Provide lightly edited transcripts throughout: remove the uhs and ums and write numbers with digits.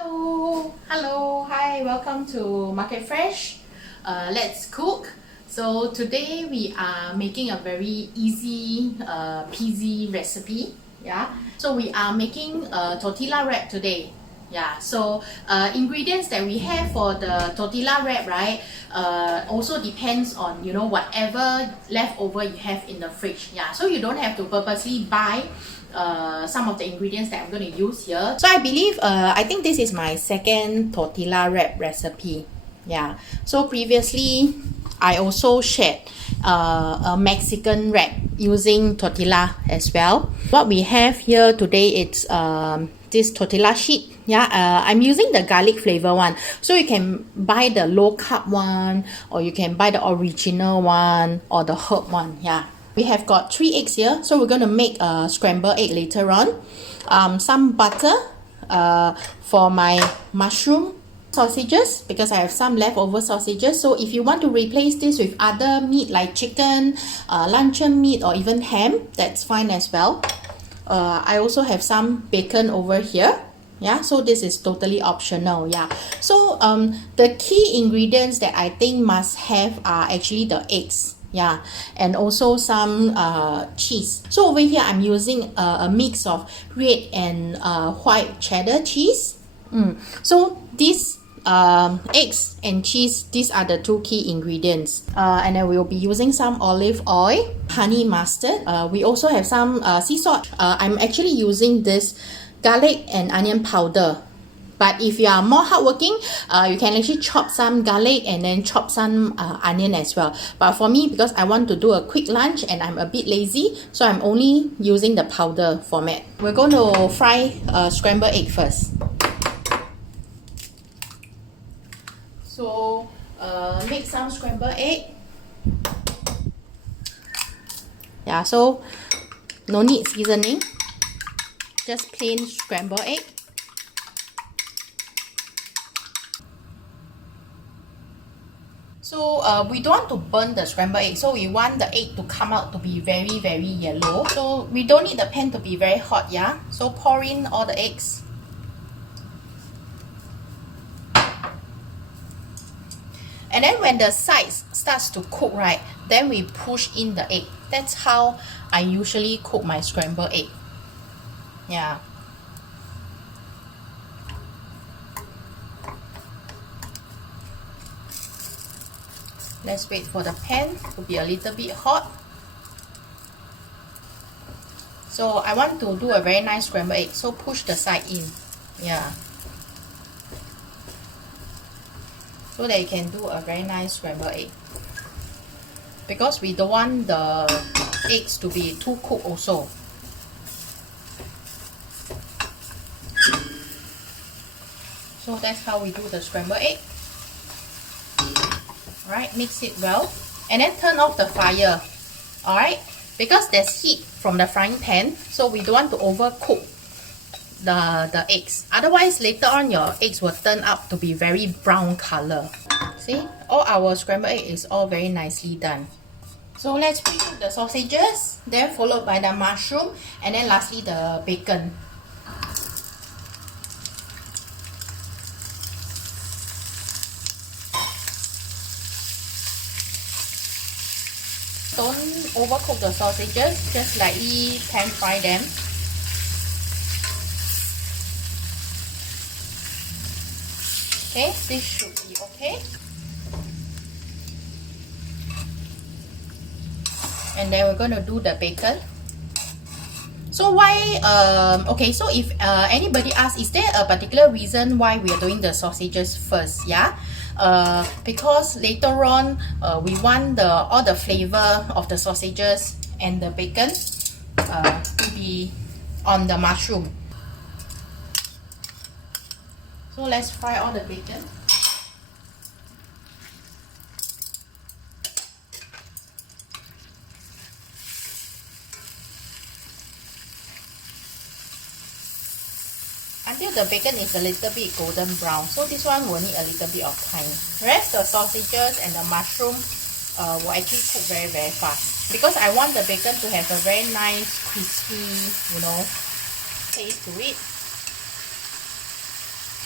Hello, hi, welcome to Market Fresh. Let's cook. So today we are making a very easy peasy recipe. Yeah, so we are making a tortilla wrap today. Yeah, so ingredients that we have for the tortilla wrap, right, also depends on whatever leftover you have in the fridge. Yeah, so you don't have to purposely buy some of the ingredients that I'm going to use here. So I think this is my second tortilla wrap recipe. Yeah, so previously I also shared a Mexican wrap using tortilla as well. What we have here today is this tortilla sheet. Yeah, I'm using the garlic flavor one, so you can buy the low carb one, or you can buy the original one, or the herb one. Yeah, we have got 3 eggs here, so we're going to make a scrambled egg later on. Some butter for my mushroom sausages, because I have some leftover sausages. So if you want to replace this with other meat like chicken, luncheon meat, or even ham, that's fine as well. I also have some bacon over here. Yeah, so this is totally optional. Yeah, so the key ingredients that I think must have are actually the eggs. Yeah, and also some cheese. So over here I'm using a mix of red and white cheddar cheese. So these eggs and cheese, these are the 2 key ingredients. And then we'll be using some olive oil, honey mustard. We also have some sea salt. I'm actually using this garlic and onion powder. But if you are more hardworking, you can actually chop some garlic and then chop some onion as well. But for me, because I want to do a quick lunch and I'm a bit lazy, so I'm only using the powder format. We're going to fry scrambled egg first. So make some scrambled egg. Yeah, so no need seasoning, just plain scrambled egg. So we don't want to burn the scrambled egg, so we want the egg to come out to be very, very yellow. So we don't need the pan to be very hot, yeah? So pour in all the eggs. And then when the sides starts to cook, right, then we push in the egg. That's how I usually cook my scrambled egg. Yeah. Let's wait for the pan to be a little bit hot. So I want to do a very nice scrambled egg, so push the side in. Yeah. So that you can do a very nice scrambled egg. Because we don't want the eggs to be too cooked also. So that's how we do the scrambled egg. Alright, mix it well. And then turn off the fire. Alright, because there's heat from the frying pan, so we don't want to overcook the eggs. Otherwise, later on your eggs will turn up to be very brown color. See, all our scrambled egg is all very nicely done. So let's pre-cook the sausages, then followed by the mushroom, and then lastly the bacon. Don't overcook the sausages, just slightly pan fry them. Okay, this should be okay. And then we're going to do the bacon. So why, okay, so if anybody asks, is there a particular reason why we are doing the sausages first? Yeah, because later on we want all the flavor of the sausages and the bacon to be on the mushroom. So let's fry all the bacon. Until the bacon is a little bit golden brown. So this one will need a little bit of time. Rest the sausages and the mushroom will actually cook very, very fast. Because I want the bacon to have a very nice, crispy, taste to it.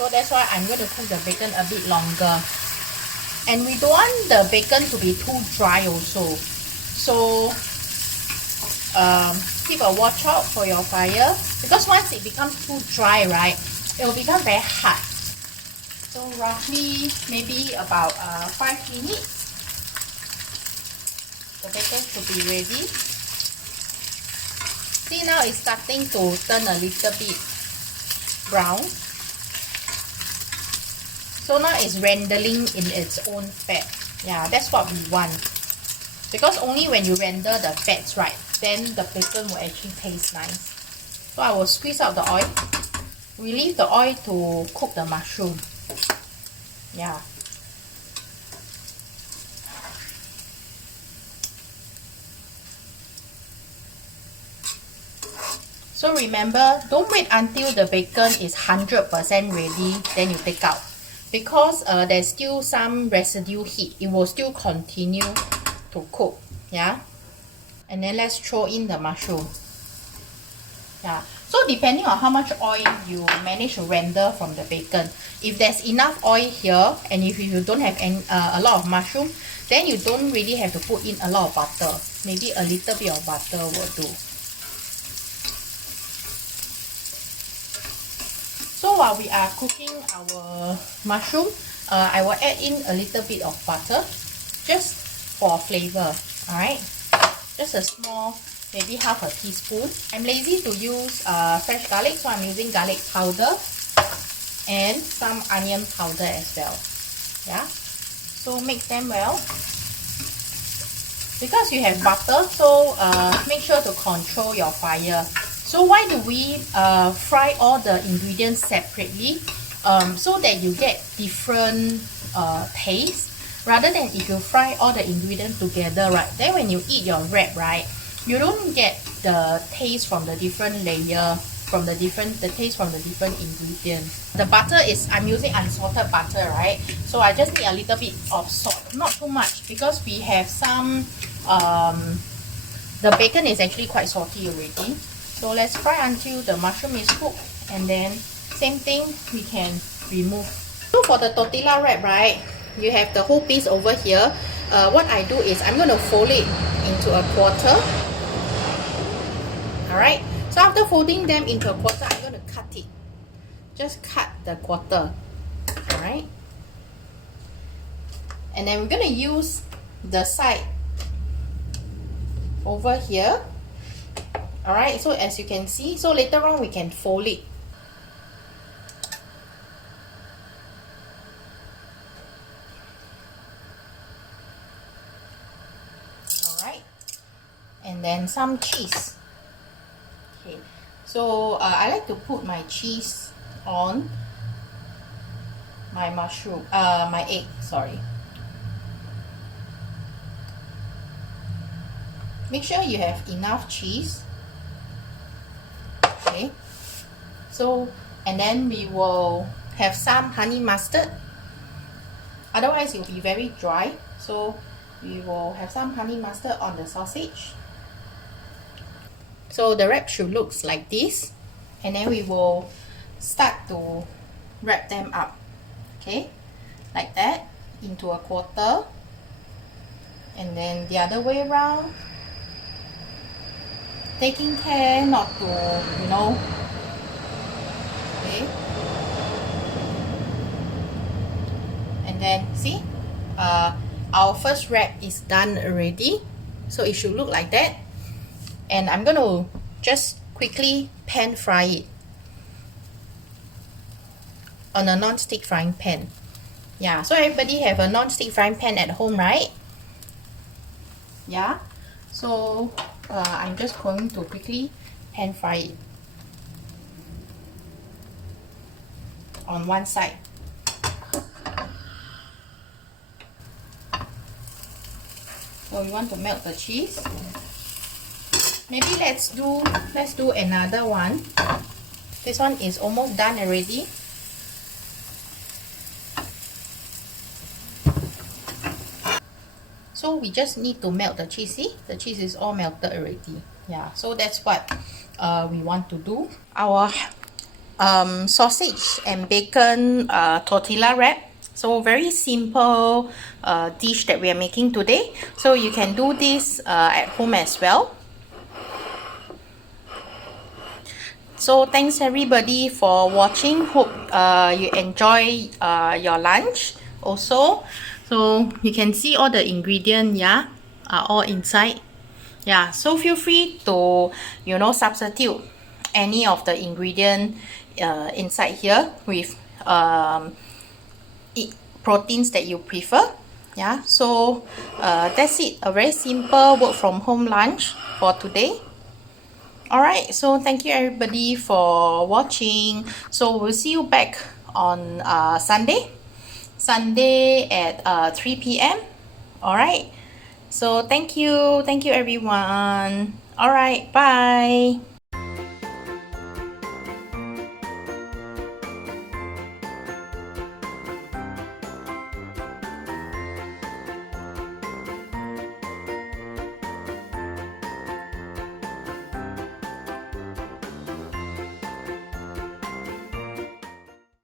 So that's why I'm going to cook the bacon a bit longer. And we don't want the bacon to be too dry also. So keep a watch out for your fire, because once it becomes too dry, right, it will become very hard. So roughly maybe about 5 minutes, the bacon should be ready. See, now it's starting to turn a little bit brown. So now it's rendering in its own fat. Yeah, that's what we want. Because only when you render the fats, right, then the bacon will actually taste nice. So I will squeeze out the oil. We leave the oil to cook the mushroom. Yeah. So remember, don't wait until the bacon is 100% ready, then you take out. Because there's still some residue heat. It will still continue to cook. Yeah. And then let's throw in the mushroom. Yeah. So depending on how much oil you manage to render from the bacon, if there's enough oil here, and if you don't have any, a lot of mushroom, then you don't really have to put in a lot of butter. Maybe a little bit of butter will do. So while we are cooking our mushroom, I will add in a little bit of butter, just for flavor. Alright, just a small, maybe half a teaspoon. I'm lazy to use fresh garlic, so I'm using garlic powder and some onion powder as well. Yeah, so mix them well. Because you have butter, so make sure to control your fire. So why do we fry all the ingredients separately? So that you get different taste. Rather than if you fry all the ingredients together, right, then when you eat your wrap, right, you don't get the taste from the different layer, the taste from the different ingredients. The butter is, I'm using unsalted butter, right? So I just need a little bit of salt, not too much, because we have some, the bacon is actually quite salty already. So let's fry until the mushroom is cooked, and then same thing, we can remove. So for the tortilla wrap, right, you have the whole piece over here. What I do is I'm going to fold it into a quarter. Alright, so after folding them into a quarter, I'm going to cut it. Just cut the quarter. Alright, and then we're going to use the side over here. Alright, so as you can see, so later on we can fold it. Alright, and then some cheese. Okay, so I like to put my cheese on my mushroom, my egg, sorry. Make sure you have enough cheese. Okay, so and then we will have some honey mustard, otherwise it will be very dry, so we will have some honey mustard on the sausage. So the wrap should look like this, and then we will start to wrap them up. Okay, like that, into a quarter, and then the other way around, taking care not to, you know, okay. And then see, our first wrap is done already, so it should look like that. And I'm going to just quickly pan fry it on a non-stick frying pan. Yeah, so everybody have a non-stick frying pan at home, right? Yeah, so I'm just going to quickly pan fry it on one side. So we want to melt the cheese. Maybe let's do another one. This one is almost done already. So we just need to melt the cheese. See, the cheese is all melted already. Yeah, so that's what we want to do. Our sausage and bacon tortilla wrap. So very simple dish that we are making today. So you can do this at home as well. So thanks everybody for watching. Hope you enjoy your lunch also. So you can see all the ingredients, yeah, are all inside. Yeah, so feel free to, you know, substitute any of the ingredient inside here with proteins that you prefer. Yeah, so that's it. A very simple work from home lunch for today. Alright, so thank you everybody for watching. So we'll see you back on Sunday at 3 p.m. Alright, so thank you everyone. Alright, bye.